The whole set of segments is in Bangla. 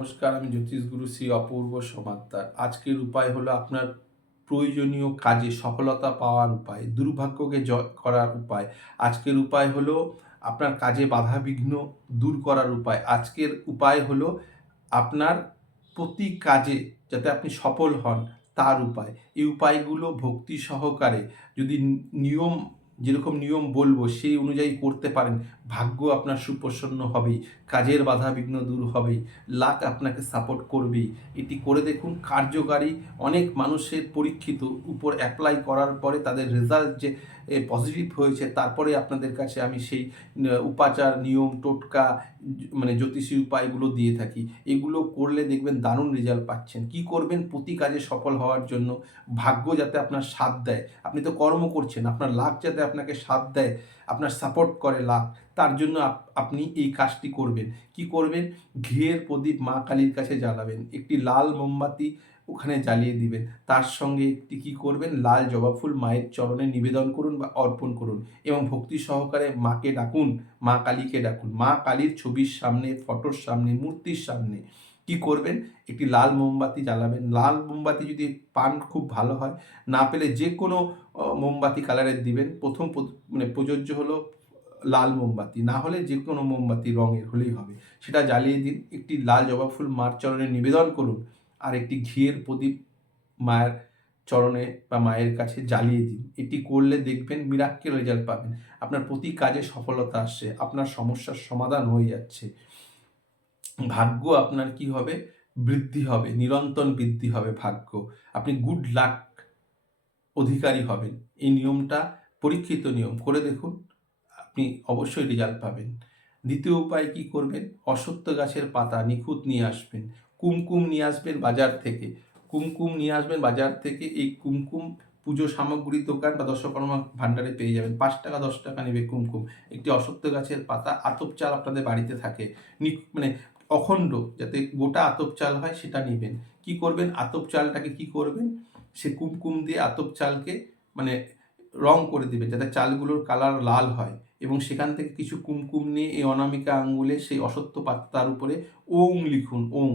নমস্কার, আমি জ্যোতিষগুরু শ্রী অপূর্ব সমাত্তার। আজকের উপায় হলো আপনার প্রয়োজনীয় কাজে সফলতা পাওয়ার উপায়, দুর্ভাগ্যকে জয় করার উপায়। আজকের উপায় হলো আপনার কাজে বাধা বিঘ্ন দূর করার উপায়। আজকের উপায় হলো আপনার প্রতি কাজে যাতে আপনি সফল হন, তার উপায়। এই উপায়গুলো ভক্তি সহকারে যদি নিয়ম, যেরকম নিয়ম বলব, সেই অনুযায়ী করতে পারেন। ভাগ্য আপনার সুপ্রসন্ন হবেই কাজের বাধা বিঘ্ন দূর হবেই লাক আপনাকে সাপোর্ট করবেই এটি করে দেখুন, কার্যকারী অনেক মানুষের পরীক্ষিত উপর অ্যাপ্লাই করার পরে তাদের রেজাল্ট যে পজিটিভ হয়েছে, তারপরে আপনাদের কাছে আমি সেই উপাচার, নিয়ম, টোটকা মানে জ্যোতিষী উপায়গুলো দিয়ে থাকি। এগুলো করলে দেখবেন দারুণ রেজাল্ট পাচ্ছেন। কি করবেন? প্রতি কাজে সফল হওয়ার জন্য ভাগ্য যাতে আপনার সাথ দেয়। আপনি তো কর্ম করছেন, আপনার লাভ যাতে আপনাকে সাথ দেয়, আপনার সাপোর্ট করে লাভ তার জন্য আপনি এই কাজটি করবেন। কি করবেন? ঘিয়ের প্রদীপ মা কালীর কাছে জ্বালাবেন। একটি লাল মোমবাতি ওখানে জ্বালিয়ে দিবেন। তার সঙ্গে একটি কী করবেন? লাল জবা ফুল মায়ের চরণে নিবেদন করুন বা অর্পণ করুন এবং ভক্তি সহকারে মাকে ডাকুন, মা কালীকে ডাকুন। মা কালীর ছবির সামনে, ফটোর সামনে, মূর্তির সামনে কি করবেন? একটি লাল মোমবাতি জ্বালাবেন। লাল মোমবাতি যদি পান খুব ভালো হয়, না পেলে যে কোনো মোমবাতি কালারের দিবেন। প্রথম মানে প্রযোজ্য হলো লাল মোমবাতি, না হলে যে কোনো মোমবাতি রঙের হলেই হবে। সেটা জ্বালিয়ে দিন, একটি লাল জবা ফুল মার চরণে নিবেদন করুন, আর একটি ঘিয়ের প্রদীপ মায়ের চরণে বা মায়ের কাছে জ্বালিয়ে দিন। এটি করলে দেখবেন মিরাক্কেল রেজাল্ট পাবেন। আপনার প্রতি কাজে সফলতা আসছে, আপনার সমস্যার সমাধান হয়ে যাচ্ছে। ভাগ্য আপনার কি হবে? বৃদ্ধি হবে, নিরন্তর বৃদ্ধি হবে ভাগ্য। আপনি গুড লাক অধিকারী হবেন। এই নিয়মটা পরীক্ষিত নিয়ম। করে দেখুন আপনি অবশ্যই রেজাল্ট পাবেন। দ্বিতীয় উপায় কি করবেন? অসত্য গাছের পাতা নিখুঁত নিয়ে আসবেন। কুমকুম নিয়ে আসবেন বাজার থেকে। কুমকুম নিয়ে আসবেন বাজার থেকে এই কুমকুম পুজো সামগ্রী দোকান বা দশকর্মা ভাণ্ডারে পেয়ে যাবেন। পাঁচ টাকা, দশ টাকা নেবে কুমকুম। একটি অসত্য গাছের পাতা আতপ চাল আপনাদের বাড়িতে থাকে। মানে অখণ্ড যাতে গোটা আতপ চাল হয় সেটা নেবেন। কি করবেন? আতপ চালটাকে কি করবেন? সে কুমকুম দিয়ে আতপ চালকে মানে রং করে দিবেন যাতে চালগুলোর কালার লাল হয়। এবং সেখান থেকে কিছু কুমকুম নিয়ে এই অনামিকা আঙ্গুলে সেই অসত্য পাতার উপরে ওং লিখুন, ওং।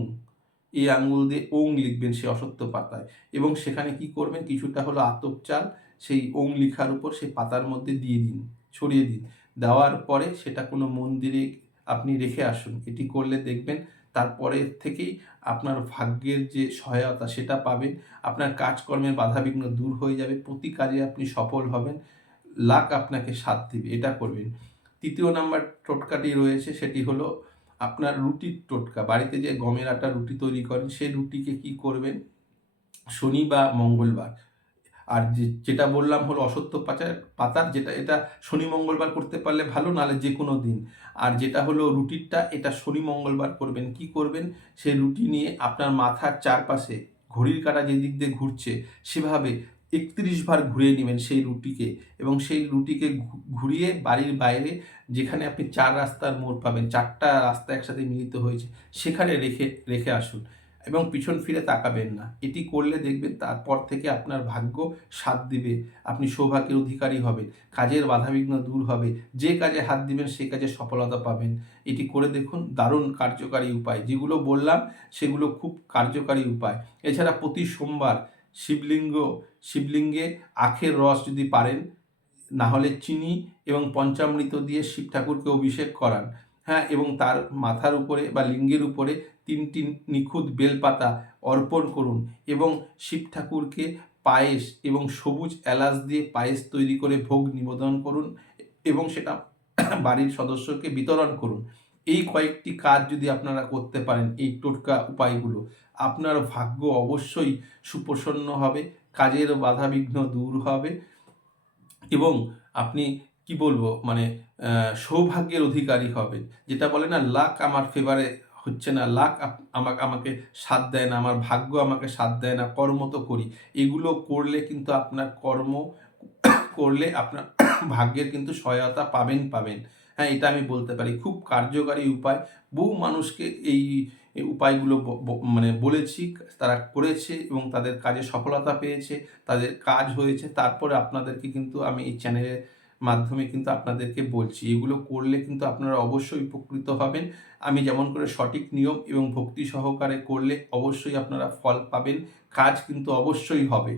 এই আঙুল দিয়ে ওং লিখবেন সেই অসত্য পাতায়। এবং সেখানে কি করবেন, কিছুটা হলো আতপ চাল, সেই ওং লিখার উপর সেই পাতার মধ্যে দিয়ে দিন, ছড়িয়ে দিন। দেওয়ার পরে সেটা কোনো মন্দিরে আপনি রেখে আসুন। এটি করলে দেখবেন তারপরে থেকেই আপনার ভাগ্যের যে সহায়তা সেটা পাবেন। আপনার কাজকর্মের বাধাবিঘ্ন দূর হয়ে যাবে। প্রতি কাজে আপনি সফল হবেন। লাক আপনাকে সাথ দিবে। এটা করবেন। তৃতীয় নাম্বার টোটকাটি রয়েছে, সেটি হলো আপনার রুটির টোটকা। বাড়িতে যে গমের আটা রুটি তৈরি করেন সেই রুটিকে কি করবেন? শনি বা মঙ্গলবার। আর যে, যেটা বললাম হলো অসত্য পাচার, পাতার যেটা, এটা শনি মঙ্গলবার করতে পারলে ভালো নাহলে যে কোনো দিন। আর যেটা হলো রুটিরটা এটা শনি মঙ্গলবার করবেন। কি করবেন? সেই রুটি নিয়ে আপনার মাথার চারপাশে ঘড়ির কাটা যে দিক দিয়ে ঘুরছে, সেভাবে একত্রিশ বার ঘুরিয়ে নেবেন সেই রুটিকে। এবং সেই রুটিকে ঘুরিয়ে বাড়ির বাইরে যেখানে আপনি চার রাস্তার মোড় পাবেন, চারটা রাস্তা একসাথে মিলিত হয়েছে, সেখানে রেখে রেখে আসুন। এবং পিছন ফিরে তাকাবেন না। এটি করলে দেখবেন তারপর থেকে আপনার ভাগ্য সাথ দিবে। আপনি সৌভাগ্যের অধিকারী হবেন, কাজের বাধাবিঘ্ন দূর হবে। যে কাজে হাত দিবেন, সে কাজে সফলতা পাবেন। এটি করে দেখুন, দারুণ কার্যকারী উপায়। যেগুলো বললাম, সেগুলো খুব কার্যকারী উপায়। এছাড়া প্রতি সোমবার শিবলিঙ্গ, শিবলিঙ্গে আখের রস যদি পারেন না হলে চিনি এবং পঞ্চামৃত দিয়ে শিব ঠাকুরকে অভিষেক করান। হ্যাঁ এবং তার মাথার উপরে বা লিঙ্গের উপরে তিনটি নিখুঁত বেলপাতা অর্পণ করুন এবং শিব ঠাকুরকে পায়েস এবং সবুজ এলাচ দিয়ে পায়েস তৈরি করে ভোগ নিবেদন করুন এবং সেটা বাড়ির সদস্যকে বিতরণ করুন। এই কয়েকটি কাজ যদি আপনারা করতে পারেন, এই টোটকা উপায়গুলো, আপনার ভাগ্য অবশ্যই সুপ্রসন্ন হবে, কাজের বাধাবিঘ্ন দূর হবে এবং আপনি কি বলব? মানে সৌভাগ্যের অধিকারী হবে। যেটা বলে না, লাক আমার ফেভারে হচ্ছে না, লাক আমাকে আমাকে সাথ দেয় না, আমার ভাগ্য আমাকে সাথ দেয় না, কর্ম তো করি। এগুলো করলে কিন্তু আপনার কর্ম করলে আপনার ভাগ্যের কিন্তু সহায়তা পাবেন পাবেন। হ্যাঁ এটা আমি বলতে পারি। খুব কার্যকারী উপায়। বহু মানুষকে এই উপায়গুলো মানে বলেছি, তারা করেছে এবং তাদের কাজে সফলতা পেয়েছে, তাদের কাজ হয়েছে। তারপরে আপনাদেরকে কিন্তু আমি এই চ্যানেলে মাধ্যমে কিন্তু আপনাদেরকে বলছি, এগুলো করলে কিন্তু আপনারা অবশ্যই উপকৃত হবেন। আমি যেমন করে সঠিক নিয়ম এবং ভক্তি সহকারে করলে অবশ্যই আপনারা ফল পাবেন, কাজ কিন্তু অবশ্যই হবে।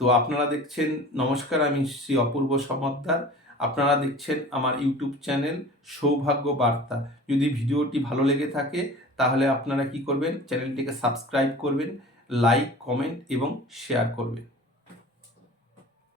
তো আপনারা দেখছেন, নমস্কার, আমি শ্রী অপূর্ব সমদ্দার। আপনারা দেখছেন আমার ইউটিউব চ্যানেল সৌভাগ্য বার্তা। যদি ভিডিওটি ভালো লেগে থাকে, তাহলে আপনারা কি করবেন? চ্যানেলটিকে সাবস্ক্রাইব করবেন, লাইক, কমেন্ট এবং শেয়ার করবেন।